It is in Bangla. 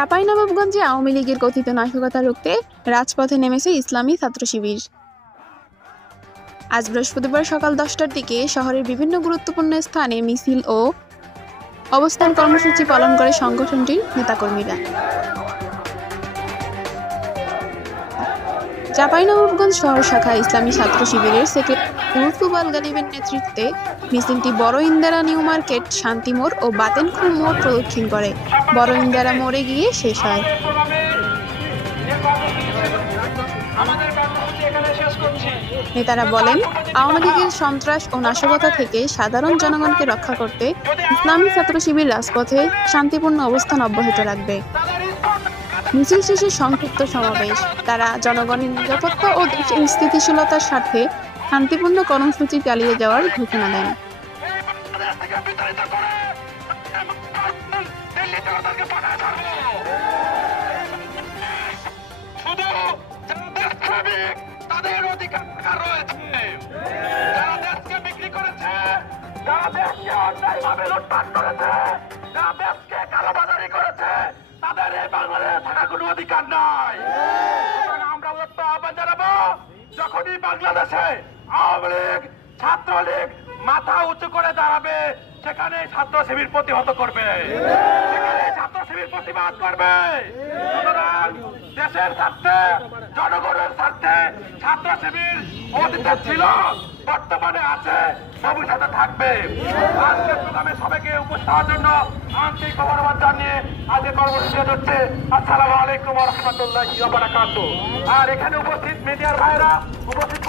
চাঁপাইনবাবগঞ্জে আওয়ামী লীগের কথিত নাশকতা রুখতে রাজপথে নেমেছে ইসলামী ছাত্র শিবির। আজ বৃহস্পতিবার সকাল 10টার দিকে শহরের বিভিন্ন গুরুত্বপূর্ণ স্থানে মিছিল ও অবস্থান কর্মসূচি পালন করে সংগঠনটির নেতাকর্মীরা। চাঁপাইনবাবগঞ্জ শহর শাখা ইসলামী ছাত্র শিবিরের সেক্রেটারি মুস্তফা গালিবের নেতৃত্বে মিছিলটি বড় ইন্দিরা নিউ মার্কেট, শান্তি মোড় ও বাতেনখুল মোড় প্রদক্ষিণ করে বড় ইন্দিরা মোড়ে গিয়ে শেষ হয়। নেতারা বলেন, আওয়ামী লীগের সন্ত্রাস ও নাশকতা থেকে সাধারণ জনগণকে রক্ষা করতে ইসলামী ছাত্র শিবির রাজপথে শান্তিপূর্ণ অবস্থান অব্যাহত রাখবে। মিছিল শেষে সংক্ষিপ্ত সমাবেশ। তারা জনগণের নিরাপত্তা ও দেশের স্থিতিশীলতার সাথে শান্তিপূর্ণ কর্মসূচি চালিয়ে যাওয়ার ঘোষণা দেন। অধিকার নাই। আমরা আহ্বান জানাবো, যখনই বাংলাদেশে আওয়ামী লীগ, ছাত্রলীগ মাথা উঁচু করে দাঁড়াবে, সেখানে ছাত্র শিবির প্রতিহত করবে, সেখানে ছাত্র শিবির প্রতিবাদ করবে। সুতরাং দেশের স্বার্থে, জনগণের স্বার্থে ছাত্র শিবির অতীতে ছিল, বর্তমানে আছে, ভবিষ্যতে থাকবে। আজকের প্রোগ্রামে সবাইকে উপস্থিত হওয়ার জন্য আন্তরিক ধন্যবাদ জানিয়ে আজকে কর্মসূচি হচ্ছে। আসসালামু আলাইকুম ওয়া রাহমাতুল্লাহি ওয়া বারাকাতুহু। আর এখানে উপস্থিত মিডিয়ার ভাইরা উপস্থিত